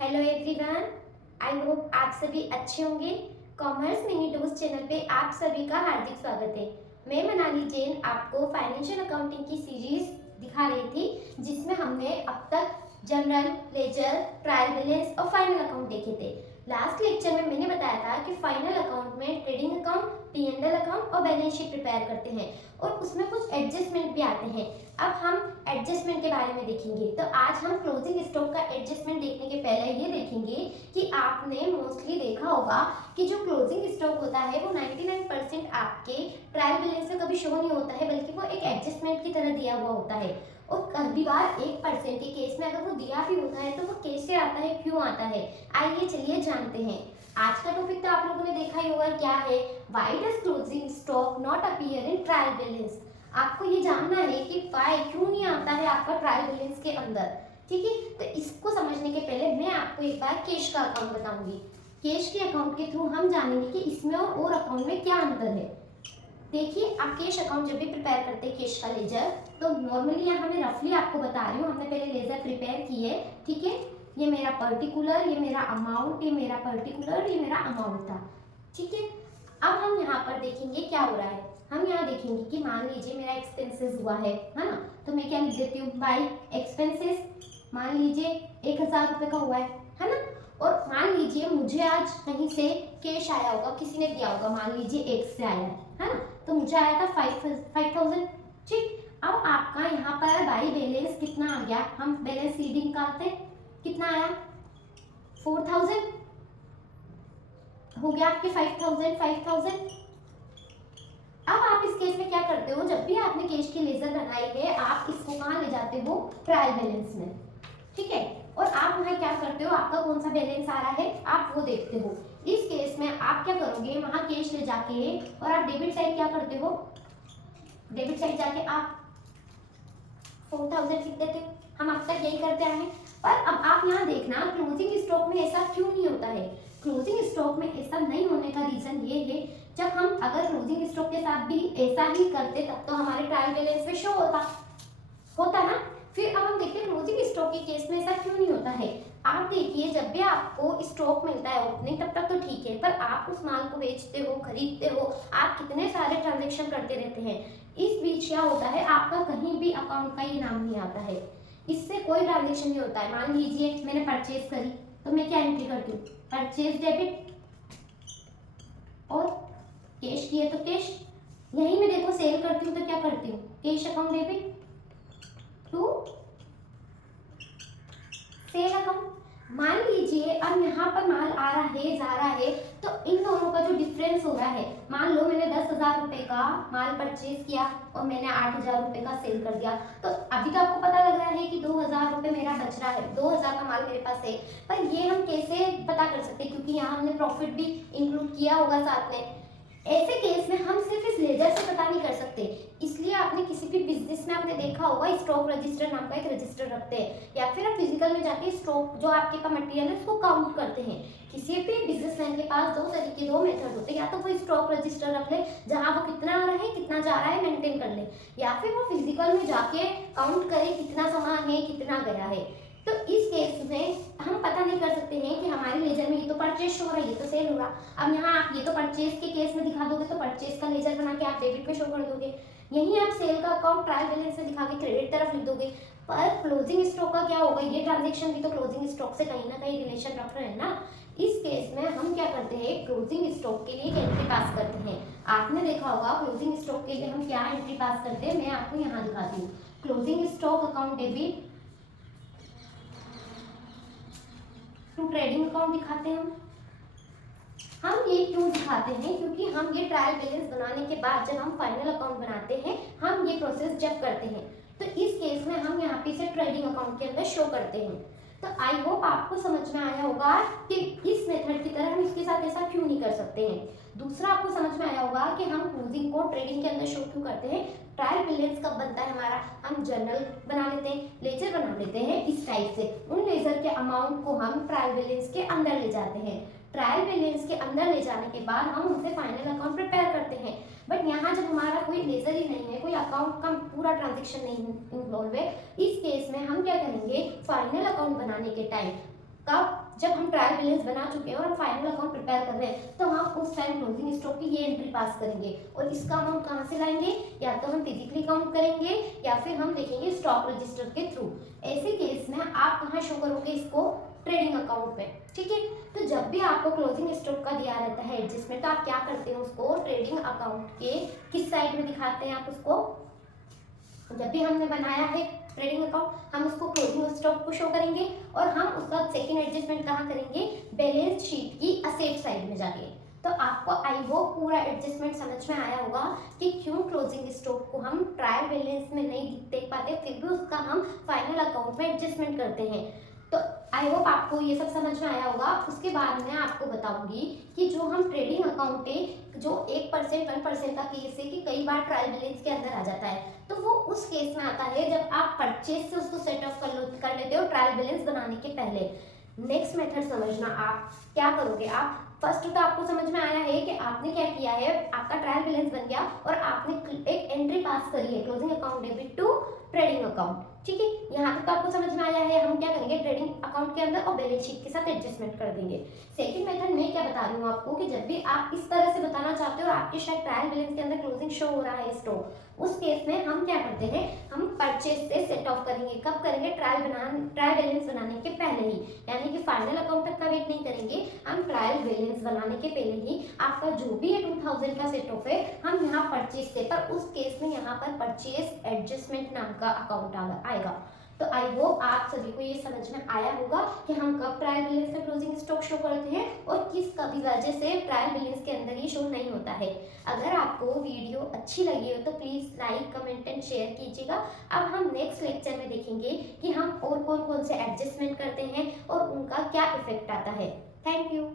Hello everyone, I hope आप सभी अच्छे होंगे। कॉमर्स मिनी डोज चैनल पे आप सभी का हार्दिक स्वागत है। मैं मनाली जैन आपको फाइनेंशियल अकाउंटिंग की सीरीज दिखा रही थी, जिसमें हमने अब तक जनरल, लेजर, ट्रायल बैलेंस और फाइनल अकाउंट देखे थे। लास्ट लेक्चर में मैंने बताया था कि फाइनल अकाउंट में ट्रेडिंग अकाउंट, P&L अकाउंट और बैलेंस शीट प्रिपेयर करते हैं और उसमें कुछ एडजस्टमेंट भी आते हैं। अब हम एडजस्टमेंट के बारे में देखेंगे। तो आज हम क्लोजिंग स्टॉक का एडजस्टमेंट देखने के पहले ये देखेंगे कि आपने मोस्टली देखा होगा कि जो क्लोजिंग स्टॉक होता है वो 99% आपके ट्रायल बैलेंस में कभी शो नहीं होता है, बल्कि वो एक एडजस्टमेंट की तरह दिया हुआ होता है। और कभी बार 1% के केस में अगर वो दिया भी होता है तो वो कैसे आता है, क्यों आता है, आइए चलिए जानते हैं। आज का टॉपिक तो आप लोगों ने देखा ही होगा, क्या है, why does closing stock not appear in trial balance. आपको ये जानना है कि व्हाई, क्यों नहीं आता है आपका ट्रायल बैलेंस के अंदर। ठीक है, तो इसको समझने के पहले मैं आपको एक बार कैश का अकाउंट बताऊंगी। कैश के अकाउंट के थ्रू हम जानेंगे कि इसमें और अकाउंट में क्या अंतर है। देखिए, आप कैश अकाउंट जब भी प्रिपेयर करते हैं, कैश का लेजर, तो नॉर्मली यहाँ मैं रफली आपको बता रही हूँ, हमने पहले लेजर प्रिपेयर की है। ठीक है, ये मेरा पर्टिकुलर, ये मेरा अमाउंट, ये मेरा पर्टिकुलर, ये मेरा अमाउंट था। ठीक है, अब हम यहाँ पर देखेंगे क्या हो रहा है। हम यहाँ देखेंगे कि मान लीजिए मेरा एक्सपेंसेस हुआ है ना, तो मैं क्या लिख देती हूँ, बाय एक्सपेंसेस। मान लीजिए 1000 रुपये का हुआ है ना। और मान लीजिए मुझे आज कहीं से कैश आया होगा, किसी ने दिया होगा, मान लीजिए X से आया है ना, तो मुझे आया था 5000। ठीक, अब आपका यहाँ पर बाई बैलेंस कितना आ गया, हम बैलेंस शीट निकालते हैं, कितना आया 4000 हो गया आपके 5000। अब आप इस केस में क्या करते हो, जब भी आपने कैश की लेजर बनाई है, आप इसको कहाँ ले जाते हो, ट्रायल बैलेंस में। ठीक है, और आप वहाँ क्या करते हो, आपका कौन सा बैलेंस आ रहा है आप वो देखते हो। इस केस में आप क्या करोगे, वहाँ कैश ले जाके और आप डेबिट साइड क्या करते हो, डेबिट साइड जाके आप 4000 लिख देते हो। हम अब तक यही करते आए हैं। पर अब आप यहाँ देखना, क्लोजिंग स्टॉक में ऐसा क्यों नहीं होता है। क्लोजिंग स्टॉक में ऐसा नहीं होने का रीजन ये है, जब हम अगर क्लोजिंग स्टॉक के साथ भी ऐसा ही करते तब तो हमारे ट्रायल बैलेंस में शो होता ना। फिर अब हम देखते हैं क्लोजिंग स्टॉक के केस में ऐसा क्यों नहीं होता है। आप देखिए, जब भी आपको स्टॉक मिलता है ओपनिंग, तब तक तो ठीक है, पर आप उस माल को बेचते हो, खरीदते हो, आप कितने सारे ट्रांजेक्शन करते रहते हैं। इस बीच क्या होता है, आपका कहीं भी अकाउंट का ये नाम नहीं आता है, इससे कोई ट्रांजेक्शन नहीं होता है। मान लीजिए मैंने परचेज करी, तो मैं क्या एंट्री करती हूँ, परचेज डेबिट, और कैश किए तो कैश। यही मैं देखो सेल करती हूँ तो क्या करती हूँ, cash account debit to sale account. मान लीजिए अब यहाँ पर माल आ रहा है, जा रहा है, तो इन दोनों का जो डिफरेंस हो रहा है, मान लो मैंने 10,000 रुपए का माल परचेज किया और मैंने 8,000 रुपए का सेल कर दिया, तो अभी तो आपको पता लग रहा है कि 2,000 रुपए मेरा बच रहा है, 2,000 का माल मेरे पास है। पर ये हम कैसे पता कर सकते हैं, क्योंकि यहाँ हमने प्रॉफिट भी इंक्लूड किया होगा साथ में। ऐसे केस में हम सिर्फ इस लेजर से पता नहीं कर सकते, इसलिए आपने किसी भी बिजनेस में आपने देखा होगा, स्टॉक रजिस्टर नाम का एक रजिस्टर रखते हैं, या फिर आप फिजिकल में जाके स्टॉक जो आपके पास मटेरियल है उसको काउंट करते हैं। किसी भी बिजनेसमैन के पास दो मेथड होते हैं, या तो वो स्टॉक रजिस्टर रख ले जहां वो कितना आ रहा है, कितना जा रहा है मेंटेन कर ले, या फिर वो फिजिकल में जाके काउंट करे कितना सामान है, कितना गया है। तो इस केस में हम पता नहीं कर सकते हैं कि हमारे लेजर में ये तो परचेज हो रहा है, ये तो सेल हो रहा। अब यहाँ आप ये तो परचेज के केस में दिखा दोगे, तो परचेज का लेजर बना के आप डेबिट पे शो कर दोगे, यहीं आप सेल का अकाउंट ट्रायल बैलेंस में दिखा के क्रेडिट तरफ लिख दोगे। पर क्लोजिंग स्टॉक का क्या होगा, ये ट्रांजेक्शन भी तो क्लोजिंग स्टॉक से कहीं ना कहीं रिलेशन रख रहे हैं ना। इस केस में हम क्या करते हैं, क्लोजिंग स्टॉक के लिए एक एंट्री पास करते हैं। आपने देखा होगा क्लोजिंग स्टॉक के लिए हम क्या एंट्री पास करते हैं, मैं आपको यहाँ दिखाती हूँ। Closing stock account debit to trading account दिखाते हैं हम ये क्यों दिखाते हैं, क्योंकि हम ये ट्रायल बैलेंस बनाने के बाद जब हम फाइनल अकाउंट बनाते हैं, हम ये प्रोसेस जब करते हैं, तो इस केस में हम यहाँ पे से ट्रेडिंग अकाउंट के अंदर शो करते हैं। तो आई होप आपको समझ में आया होगा कि इस मेथड की तरह हम इसके साथ ऐसा क्यों नहीं कर सकते हैं। दूसरा आपको समझ में आया होगा कि हम क्लोजिंग को ट्रेडिंग के अंदर शो क्यों करते हैं। ट्रायल बैलेंस कब बनता है हमारा, हम जर्नल बना लेते हैं, लेजर बना लेते हैं, इस टाइप से उन लेजर के अमाउंट को हम ट्रायल बैलेंस के अंदर ले जाते हैं। ट्रायल बैलेंस के अंदर ले जाने के बाद हम उनसे फाइनल अकाउंट प्रिपेयर करते हैं। बट यहाँ जब हमारा कोई लेजर ही नहीं है, कोई अकाउंट का पूरा ट्रांजेक्शन नहीं इन्वॉल्व है, इस केस में हम क्या करेंगे, फाइनल अकाउंट बनाने के टाइम का जब हम ट्रायल बैलेंस बना चुके हैं और हम फाइनल अकाउंट प्रिपेयर कर रहे हैं, तो हम उस टाइम क्लोजिंग स्टॉक की ये एंट्री पास करेंगे। और इसका अमाउंट कहाँ से लाएंगे, या तो हम फिजिकली काउंट करेंगे या फिर हम देखेंगे स्टॉक रजिस्टर के थ्रू। ऐसे केस में आप कहाँ शो करोगे इसको, ट्रेडिंग अकाउंट पे, ठीक है। तो जब भी आपको क्लोजिंग स्टॉक का दिया रहता है एडजस्टमेंट, तो आप क्या करते हैं, उसको ट्रेडिंग अकाउंट के किस साइड में दिखाते हैं आप उसको। जब भी हमने बनाया है ट्रेडिंग अकाउंट, हम उसको क्लोजिंग स्टॉक को शो करेंगे और हम उसका सेकंड एडजस्टमेंट कहाँ करेंगे, बैलेंस शीट की असेट साइड में जाके। तो आपको आई होप पूरा एडजस्टमेंट समझ में आया होगा कि क्यों क्लोजिंग स्टॉक को हम ट्रायल बैलेंस में नहीं देख पाते, फिर भी उसका हम फाइनल अकाउंट में एडजस्टमेंट करते हैं। तो आई होप आपको ये सब समझ में आया होगा। उसके बाद मैं आपको बताऊंगी कि जो हम ट्रेडिंग अकाउंट है, जो 1% 1% का केस है कि कई बार ट्रायल बैलेंस के अंदर आ जाता है, तो वो उस केस में आता है जब आप परचेज से उसको सेट ऑफ कर लेते हो ट्रायल बैलेंस बनाने के पहले। नेक्स्ट मेथड समझना, आप क्या करोगे, आप फर्स्ट तो आपको समझ में आया है कि आपने क्या किया है, आपका ट्रायल बैलेंस बन गया और आपने एक एंट्री पास करी है, closing account debit to trading account, ठीक है। यहाँ तक तो आपको समझ में आया है। हम क्या करेंगे, ट्रेडिंग अकाउंट के अंदर और बैलेंस शीट के साथ एडजस्टमेंट कर देंगे। सेकंड मेथड में क्या बता रही हूँ आपको कि जब भी आप इस तरह से बताना चाहते हो और आपके शायद ट्रायल बैलेंस के अंदर क्लोजिंग शो हो रहा है स्टॉक, उस केस में हम क्या करते हैं, हम परचेज से सेट ऑफ करेंगे। कब करेंगे, ट्रायल बैलेंस बनाने के पहले ही, यानी कि फाइनल अकाउंट तक का वेट नहीं करेंगे, हम ट्रायल बैलेंस बनाने के पहले ही आपका जो भी है 2000 का सेट ऑफ है, हम यहाँ परचेज से, पर उस केस में यहाँ पर परचेज एडजस्टमेंट नाम का अकाउंट आएगा। तो आई होप आप सभी को ये समझ में आया होगा कि हम कब ट्रायल बैलेंस का क्लोजिंग स्टॉक शो करते हैं और किस कभी वजह से ट्रायल बैलेंस के अंदर ये शो नहीं होता है। अगर आपको वीडियो अच्छी लगी हो तो please like comment and share कीजिएगा। अब हम नेक्स्ट लेक्चर में देखेंगे कि हम और कौन कौन से एडजस्टमेंट करते हैं और उनका क्या इफेक्ट आता है। Thank you.